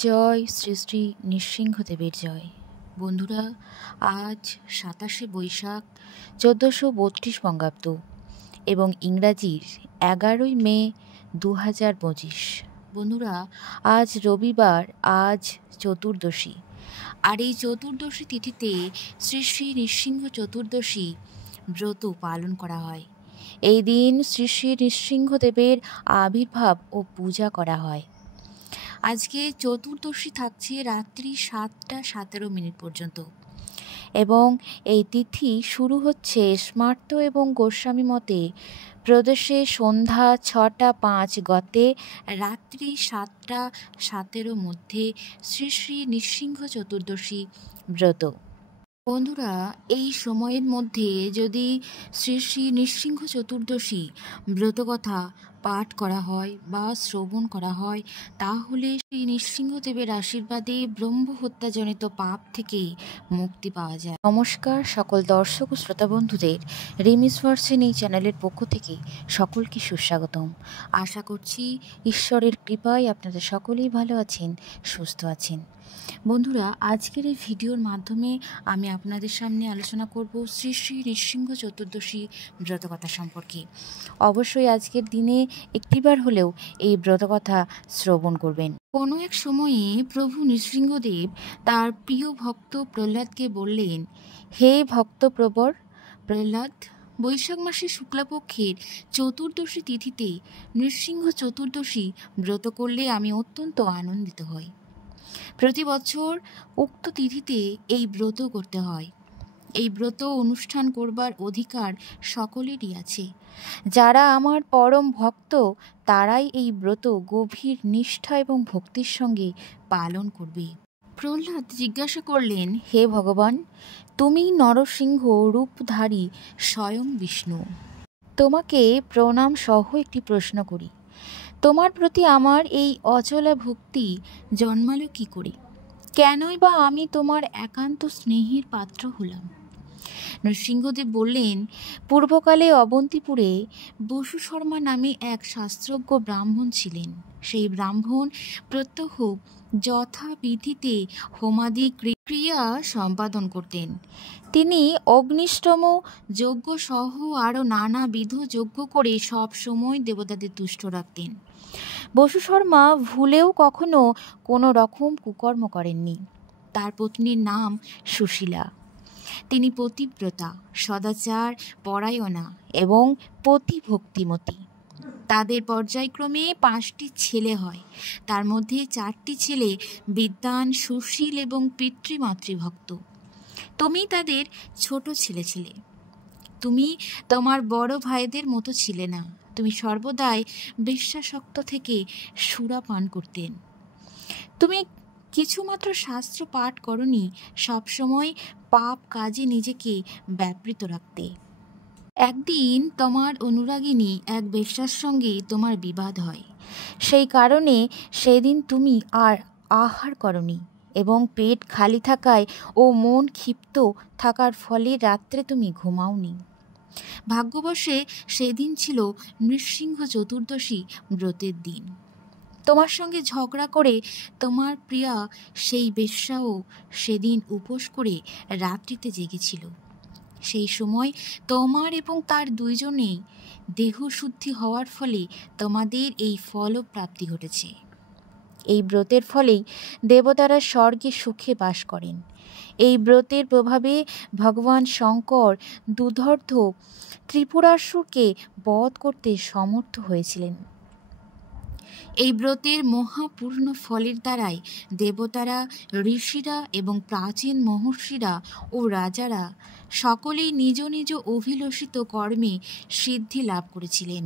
জয় শ্রী শ্রী নৃসিংহদেবের জয়। বন্ধুরা, আজ 27শে বৈশাখ 1432 বঙ্গাব্দ এবং ইংরাজির 11ই মে 2025। বন্ধুরা, আজ রবিবার, আজ চতুর্দশী। আর এই চতুর্দশী তিথিতে শ্রী শ্রী নৃসিংহ চতুর্দশী ব্রত পালন করা হয়। এই দিন শ্রী শ্রী নৃসিংহদেবের আবির্ভাব ও পূজা করা হয়। আজকে চতুর্দশী থাকছে রাত্রি 7টা 17 পর্যন্ত এবং এই তিথি শুরু হচ্ছে স্মার্ত এবং গোস্বামী মতে প্রদেশে সন্ধ্যা 6টা 5 গতে রাত্রি 7টা 17 মধ্যে শ্রী শ্রী নৃসিংহ চতুর্দশী ব্রত। বন্ধুরা, এই সময়ের মধ্যে যদি শ্রী শ্রী নৃসিংহ চতুর্দশী ব্রতকথা পাঠ করা হয় বা শ্রবণ করা হয়, তাহলে শ্রী নৃসিংহদেবের আশীর্বাদে ব্রহ্ম হত্যাজনিত পাপ থেকে মুক্তি পাওয়া যায়। নমস্কার সকল দর্শক ও শ্রোতা বন্ধুদের রিমিস ভার্সেন এই চ্যানেলের পক্ষ থেকে সকলকে সুস্বাগতম। আশা করছি ঈশ্বরের কৃপায় আপনারা সকলেই ভালো আছেন, সুস্থ আছেন। বন্ধুরা, আজকের এই ভিডিওর মাধ্যমে আমি আপনাদের সামনে আলোচনা করব শ্রী শ্রী নৃসিংহ চতুর্দশী ব্রতকথা সম্পর্কে। অবশ্যই আজকের দিনে একটিবার হলেও এই ব্রতকথা শ্রবণ করবেন। কোনো এক সময়ে প্রভু নৃসিংহদেব তার প্রিয় ভক্ত প্রহ্লাদকে বললেন, হে ভক্তপ্রবর প্রহ্লাদ, বৈশাখ মাসের শুক্লাপক্ষের চতুর্দশী তিথিতে নৃসিংহ চতুর্দশী ব্রত করলে আমি অত্যন্ত আনন্দিত হই। প্রতি বছর উক্ত তিথিতে এই ব্রত করতে হয়। এই ব্রত অনুষ্ঠান করবার অধিকার সকলেরই আছে। যারা আমার পরম ভক্ত তারাই এই ব্রত গভীর নিষ্ঠা এবং ভক্তির সঙ্গে পালন করবে। প্রহ্লাদ জিজ্ঞাসা করলেন, হে ভগবান, তুমি নরসিংহ রূপধারী স্বয়ং বিষ্ণু। তোমাকে প্রণাম সহ একটি প্রশ্ন করি। তোমার প্রতি আমার এই অচলা ভক্তি জন্মালো কি করে? কেনই বা আমি তোমার একান্ত স্নেহের পাত্র হলাম? নৃসিংহদেব বললেন, পূর্বকালে অবন্তিপুরে বসু শর্মা নামে এক শাস্ত্রজ্ঞ ব্রাহ্মণ ছিলেন। সেই ব্রাহ্মণ প্রত্যহ যথাবিধিতে হোমাদি ক্রিয়া সম্পাদন করতেন। তিনি অগ্নিষ্টম যজ্ঞ সহ আরও নানাবিধ যজ্ঞ করে সব সময় দেবতাদের তুষ্ট রাখতেন। বসু শর্মা ভুলেও কখনো কোনো রকম কুকর্ম করেননি। তার পত্নীর নাম সুশীলা। তিনি পতিব্রতা, সদাচার পরায়ণা এবং পতিভক্তিমতী। তাদের পর্যায়ক্রমে 5টি ছেলে হয়। তার মধ্যে 4টি ছেলে বিদ্বান, সুশীল এবং পিতৃমাতৃভক্ত। তুমি তাদের ছোট ছেলে ছিলে। তুমি তোমার বড় ভাইদের মতো ছিলে না। তুমি সর্বদাই বিশ্বাসক্ত থেকে সুরা পান করতেন। তুমি কিছুমাত্র শাস্ত্র পাঠ করনি, সবসময় পাপ কাজে নিজেকে ব্যাপৃত রাখতে। একদিন তোমার অনুরাগিনী এক বেশ্যার সঙ্গে তোমার বিবাদ হয়। সেই কারণে সেদিন তুমি আর আহার করনি এবং পেট খালি থাকায় ও মন ক্ষিপ্ত থাকার ফলে রাত্রে তুমি ঘুমাওনি। ভাগ্যবশে সেদিন ছিল নৃসিংহ চতুর্দশী ব্রতের দিন। তোমার সঙ্গে ঝগড়া করে তোমার প্রিয়া সেই বেশ্যাও সেদিন উপোস করে রাত্রিতে জেগেছিল। সেই সময় তোমার এবং তার দুইজনেই দেহশুদ্ধি হওয়ার ফলে তোমাদের এই ফলপ্রাপ্তি ঘটেছে। এই ব্রতের ফলেই দেবতারা স্বর্গে সুখে বাস করেন। এই ব্রতের প্রভাবে ভগবান শঙ্কর দুর্ধর্ষ ত্রিপুরাসুরকে বধ করতে সমর্থ হয়েছিলেন। এই ব্রতের মহাপূর্ণ ফলের দ্বারাই দেবতারা, ঋষিরা এবং প্রাচীন মহর্ষিরা ও রাজারা সকলেই নিজ নিজ অভিলষিত কর্মে সিদ্ধি লাভ করেছিলেন।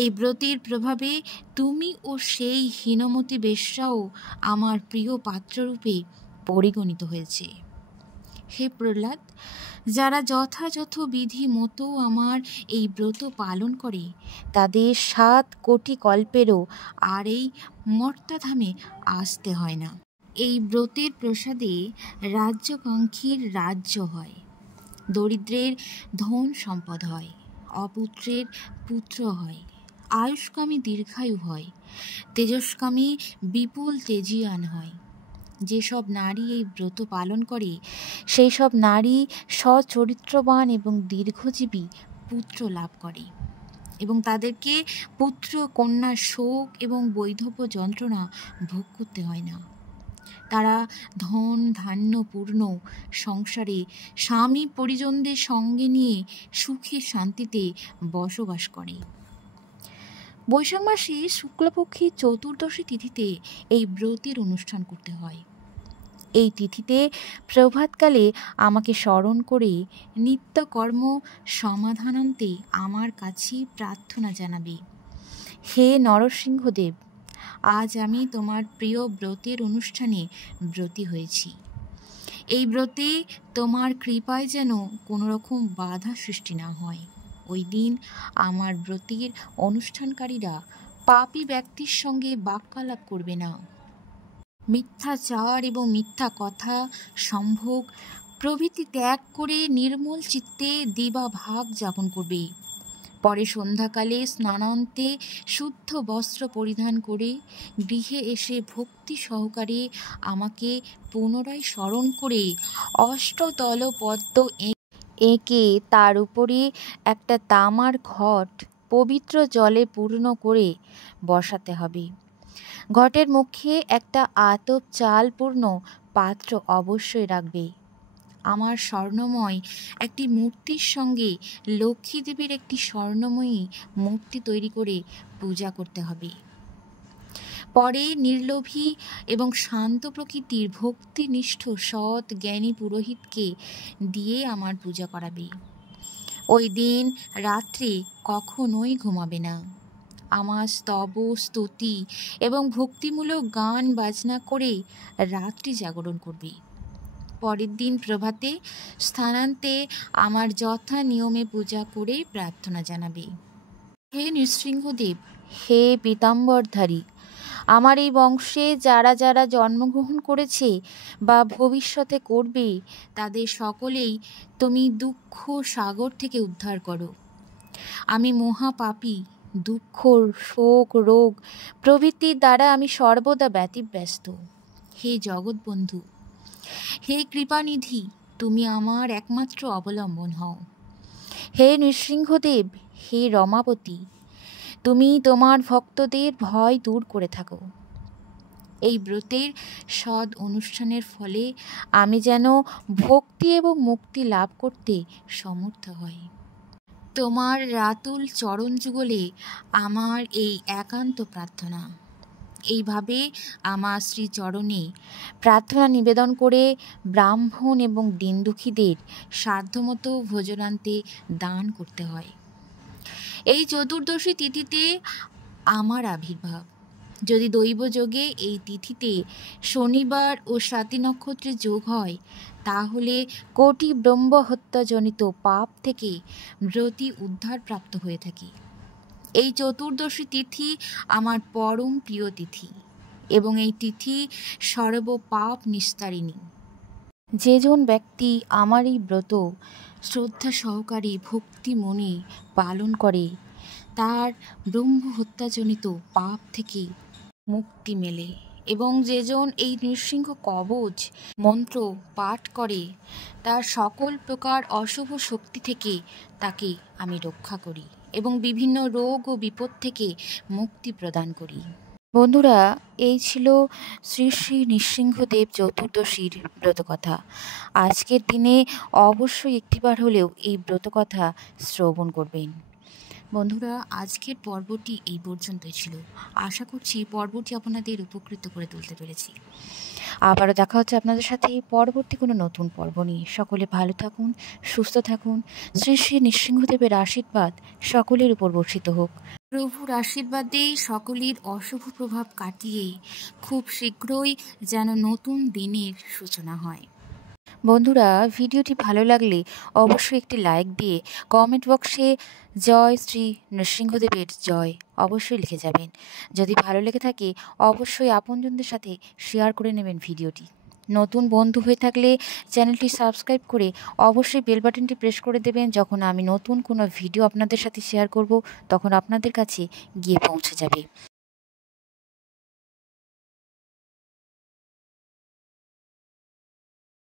এই ব্রতের প্রভাবে তুমি ও সেই হীনমতি বেশ্যাও আমার প্রিয় পাত্ররূপে পরিগণিত হয়েছে। হে প্রহ্লাদ, যারা যথাযথ বিধি মতো আমার এই ব্রত পালন করে তাদের 7 কোটি কল্পেরও আর এই মর্ত্যাধামে আসতে হয় না। এই ব্রতের প্রসাদে রাজ্যকাঙ্ক্ষীর রাজ্য হয়, দরিদ্রের ধন সম্পদ হয়, অপুত্রের পুত্র হয়, আয়ুষ্কামী দীর্ঘায়ু হয়, তেজস্কামী বিপুল তেজিয়ান হয়। যেসব নারী এই ব্রত পালন করে সেই সব নারী সচরিত্রবান এবং দীর্ঘজীবী পুত্র লাভ করে এবং তাদেরকে পুত্র কন্যার শোক এবং বৈধব্য যন্ত্রণা ভোগ করতে হয় না। তারা ধন ধান্যপূর্ণ সংসারে স্বামী পরিজনদের সঙ্গে নিয়ে সুখে শান্তিতে বসবাস করে। বৈশাখ মাসে শুক্লপক্ষী চতুর্দশী তিথিতে এই ব্রতের অনুষ্ঠান করতে হয়। এই তিথিতে প্রভাতকালে আমাকে স্মরণ করে নিত্যকর্ম সমাধানান্তে আমার কাছে প্রার্থনা জানাবে। হে নরসিংহদেব, আজ আমি তোমার প্রিয় ব্রতের অনুষ্ঠানে ব্রতী হয়েছি। এই ব্রতে তোমার কৃপায় যেন কোনো রকম বাধা সৃষ্টি না হয়। ওই দিন আমার ব্রতের অনুষ্ঠানকারীরা পাপী ব্যক্তির সঙ্গে বাক্যালাপ করবে না, মিথ্যাচার এবং মিথ্যা কথা সম্ভোগ প্রভৃতি ত্যাগ করে নির্মল চিত্তে দিবাভাগ যাপন করবে। পরে সন্ধ্যাকালে স্নানান্তে শুদ্ধ বস্ত্র পরিধান করে গৃহে এসে ভক্তি সহকারে আমাকে পুনরায় স্মরণ করে অষ্টতল পদ্ম এঁকে তার উপরে একটা তামার ঘট পবিত্র জলে পূর্ণ করে বসাতে হবে। ঘটের মুখে একটা আতপ চালপূর্ণ পাত্র অবশ্যই রাখবে। আমার স্বর্ণময় একটি মূর্তির সঙ্গে লক্ষ্মীদেবীর একটি স্বর্ণময়ী মূর্তি তৈরি করে পূজা করতে হবে। পরে নির্লোভী এবং শান্ত প্রকৃতির ভক্তিনিষ্ঠ সৎ জ্ঞানী পুরোহিতকে দিয়ে আমার পূজা করাবে। ওই দিন রাত্রে কখনোই ঘুমাবে না। আমার স্তব স্তুতি এবং ভক্তিমূলক গান বাজনা করে রাত্রি জাগরণ করবে। পরের দিন প্রভাতে স্থানান্তে আমার যথা নিয়মে পূজা করে প্রার্থনা জানাবে। হে নৃসিংহদেব, হে পীতাম্বরধারী, আমার এই বংশে যারা যারা জন্মগ্রহণ করেছে বা ভবিষ্যতে করবে তাদের সকলেই তুমি দুঃখ সাগর থেকে উদ্ধার করো। আমি মহাপাপী, দুঃখ শোক রোগ প্রভৃতির দ্বারা আমি সর্বদা ব্যতিব্যস্ত। হে জগৎবন্ধু, হে কৃপানিধি, তুমি আমার একমাত্র অবলম্বন হও। হে নৃসিংহদেব, হে রমাপতি, তুমি তোমার ভক্তদের ভয় দূর করে থাকো। এই ব্রতের সৎ অনুষ্ঠানের ফলে আমি যেন ভক্তি এবং মুক্তি লাভ করতে সমর্থ হই। তোমার রাতুল চরণ যুগলে আমার এই একান্ত প্রার্থনা। এইভাবে আমার শ্রীচরণে প্রার্থনা নিবেদন করে ব্রাহ্মণ এবং দিনদুঃখীদের সাধ্যমতো ভোজনান্তে দান করতে হয়। এই চতুর্দশী তিথিতে আমার আবির্ভাব। যদি দৈবযোগে এই তিথিতে শনিবার ও স্বাতি নক্ষত্রের যোগ হয় তাহলে কোটি ব্রহ্মহত্যাজনিত পাপ থেকে ব্রতী উদ্ধার প্রাপ্ত হয়ে থাকি। এই চতুর্দশী তিথি আমার পরম প্রিয় তিথি এবং এই তিথি সর্বপাপ নিস্তারিণী। যেজন ব্যক্তি আমার এই ব্রত শ্রদ্ধা সহকারে ভক্তি মনে পালন করে তার ব্রহ্মহত্যাজনিত পাপ থেকে মুক্তি মেলে এবং যেজন এই নৃসিংহ কবচ মন্ত্র পাঠ করে তার সকল প্রকার অশুভ শক্তি থেকে তাকে আমি রক্ষা করি এবং বিভিন্ন রোগ ও বিপদ থেকে মুক্তি প্রদান করি। বন্ধুরা, এই ছিল শ্রী শ্রী নৃসিংহদেব চতুর্দশীর ব্রতকথা। আজকের দিনে অবশ্যই একটিবার হলেও এই ব্রতকথা শ্রবণ করবেন। বন্ধুরা, আজকের পর্বটি এই পর্যন্তই ছিল। আশা করছি পর্বটি আপনাদের উপকৃত করে তুলতে পেরেছি। আবারও দেখা হচ্ছে আপনাদের সাথে পরবর্তী কোনো নতুন পর্ব নিয়ে। সকলে ভালো থাকুন, সুস্থ থাকুন। শ্রী শ্রী নৃসিংহদেবের আশীর্বাদ সকলের উপর বর্ষিত হোক। প্রভুর আশীর্বাদে সকলের অশুভ প্রভাব কাটিয়ে খুব শীঘ্রই যেন নতুন দিনের সূচনা হয়। বন্ধুরা, ভিডিওটি ভালো লাগলে অবশ্যই একটি লাইক দিয়ে কমেন্ট বক্সে জয় শ্রী নৃসিংহদেবের জয় অবশ্যই লিখে যাবেন। যদি ভালো লেগে থাকে অবশ্যই আপনজনদের সাথে শেয়ার করে নেবেন ভিডিওটি। নতুন বন্ধু হয়ে থাকলে চ্যানেলটি সাবস্ক্রাইব করে অবশ্যই বেল বাটনটি প্রেস করে দেবেন। যখন আমি নতুন কোনো ভিডিও আপনাদের সাথে শেয়ার করব তখন আপনাদের কাছে গিয়ে পৌঁছে যাবে।